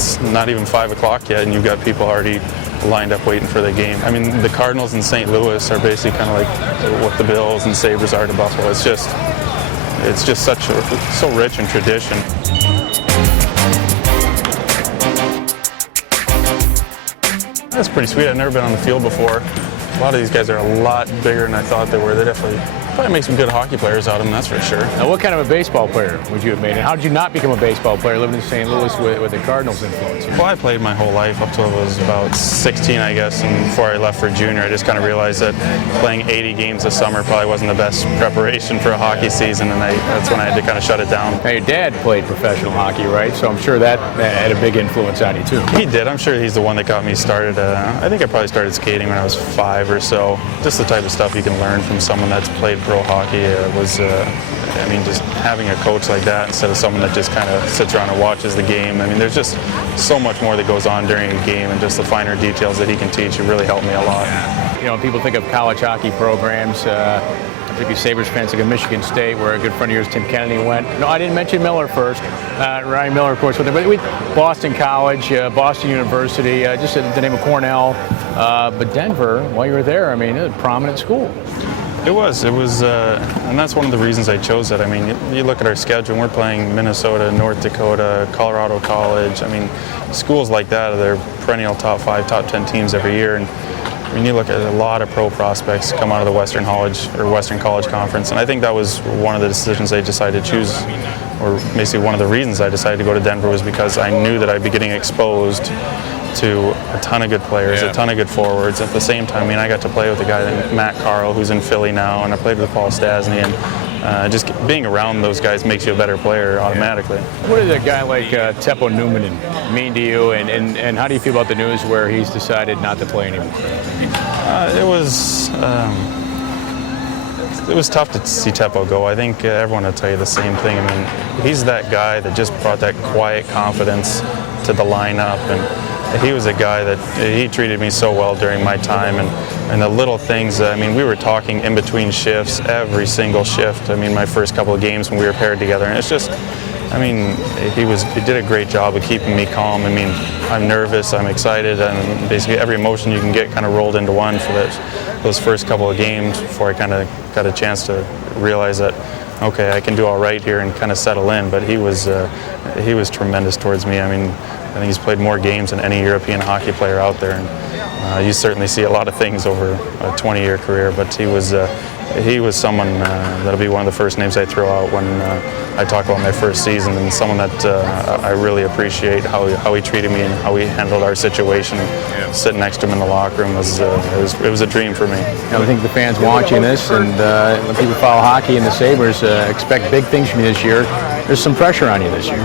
it's not even 5 o'clock yet, and you've got people already lined up waiting for the game. I mean, the Cardinals in St. Louis are basically kind of like what the Bills and Sabres are to Buffalo. It's just so rich in tradition. That's pretty sweet. I've never been on the field before. A lot of these guys are a lot bigger than I thought they were. They definitely probably make some good hockey players out of them, that's for sure. Now, what kind of a baseball player would you have made? And how did you not become a baseball player living in St. Louis with the Cardinals influence? Well, I played my whole life up till I was about 16, I guess, and before I left for junior, I just kind of realized that playing 80 games this summer probably wasn't the best preparation for a hockey season, and that's when I had to kind of shut it down. Now, your dad played professional hockey, right? So I'm sure that had a big influence on you, too. He did. I'm sure he's the one that got me started. I think I probably started skating when I was 5 or so. Just the type of stuff you can learn from someone that's played pro hockey I mean, just having a coach like that instead of someone that just kind of sits around and watches the game. I mean, there's just so much more that goes on during a game, and just the finer details that he can teach. It really helped me a lot. You know, when people think of college hockey programs, particularly Sabres fans think of Michigan State, where a good friend of yours, Tim Kennedy, went. No, I didn't mention Miller first. Ryan Miller, of course, with Boston College, Boston University, just the name of Cornell. But Denver, while you were there, I mean, it was a prominent school. It was, and that's one of the reasons I chose it. I mean, you look at our schedule, and we're playing Minnesota, North Dakota, Colorado College. I mean, schools like that, they're perennial top 5, top 10 teams every year. And I mean, you look at a lot of pro prospects come out of the Western College Conference, and I think that was one of the decisions I decided to choose, or basically one of the reasons I decided to go to Denver was because I knew that I'd be getting exposed to a ton of good players, a ton of good forwards. At the same time, I mean, I got to play with a guy like Matt Carl, who's in Philly now, and I played with Paul Stastny, and just being around those guys makes you a better player automatically. What did a guy like Teppo Numminen mean to you, and how do you feel about the news where he's decided not to play anymore? It was tough to see Teppo go. I think everyone will tell you the same thing. I mean, he's that guy that just brought that quiet confidence to the lineup, and he was a guy that he treated me so well during my time, and the little things. I mean, we were talking in between shifts, every single shift. I mean, my first couple of games when we were paired together, and it's just, I mean, he did a great job of keeping me calm. I mean, I'm nervous, I'm excited, and basically every emotion you can get kind of rolled into one for those first couple of games before I kind of got a chance to realize that, okay, I can do all right here and kind of settle in. But he was tremendous towards me. I mean, I think he's played more games than any European hockey player out there, and you certainly see a lot of things over a 20-year career. But he was someone that'll be one of the first names I throw out when I talk about my first season, and someone that I really appreciate how he treated me and how he handled our situation. Sitting next to him in the locker room was a dream for me. I think the fans watching this, and when people follow hockey and the Sabres, expect big things from you this year. There's some pressure on you this year.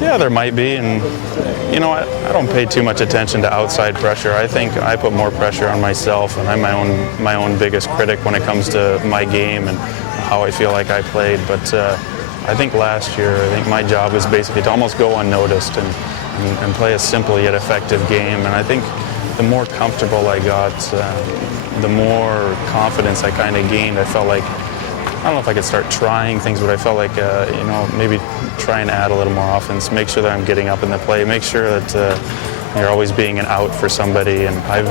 Yeah, there might be, and you know, I don't pay too much attention to outside pressure. I think I put more pressure on myself, and I'm my own biggest critic when it comes to my game and how I feel like I played. But I think last year, I think my job was basically to almost go unnoticed and play a simple yet effective game. And I think the more comfortable I got, the more confidence I kind of gained. I felt like, I don't know if I could start trying things, but I felt like, you know, maybe try and add a little more offense, make sure that I'm getting up in the play, make sure that you're always being an out for somebody. And I've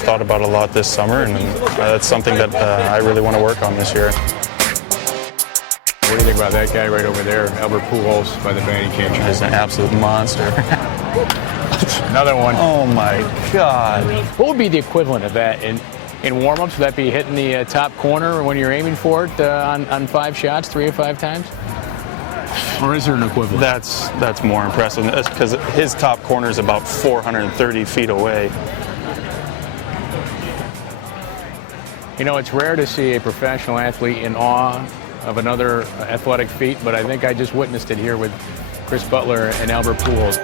thought about it a lot this summer, and that's something that I really want to work on this year. What do you think about that guy right over there, Albert Pujols by the batting cage? He's an absolute monster. Another one. Oh my God. What would be the equivalent of that in warm-ups? Would that be hitting the top corner when you're aiming for it on 5 shots, 3 or 5 times? Or is there an equivalent? That's more impressive because his top corner is about 430 feet away. You know, it's rare to see a professional athlete in awe of another athletic feat, but I think I just witnessed it here with Chris Butler and Albert Pujols.